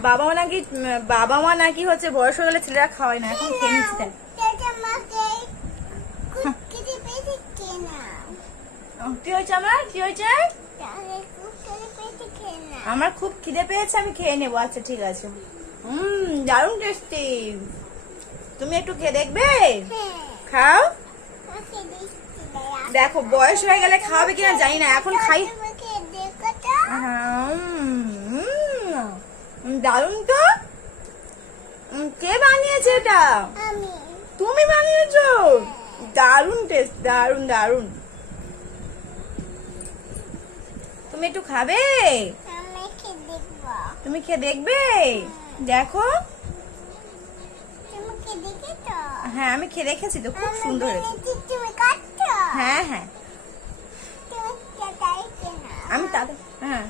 বাবা মা নাকি হচ্ছে বয়স হয়ে গেলে ছেলেরা খাওয়ায় না, এখন খেয়ে নিচ্ছে তাই। কি হয়েছে আমার, কি হয়েছে? আমার খুব খিদে পেয়েছে, আমি খেয়ে নেবো। আচ্ছা ঠিক আছে। দারুণ টেস্টি। তুমি একটু খেয়ে দেখবে? খাও। দেখো বয়স হয়ে গেলে খাওয়াবে কিনা জানি না, এখন খাই। দারুণ তো। কে বানিয়েছে এটা? তুমি বানিয়েছো? দারুণ টেস্ট, দারুণ দারুণ। তুমি একটু খাবে? তুমি খেয়ে দেখবে? দেখো। হ্যাঁ আমি খেয়ে দেখেছি তো, খুব সুন্দর হয়েছে। হ্যাঁ হ্যাঁ আমি তাদের, হ্যাঁ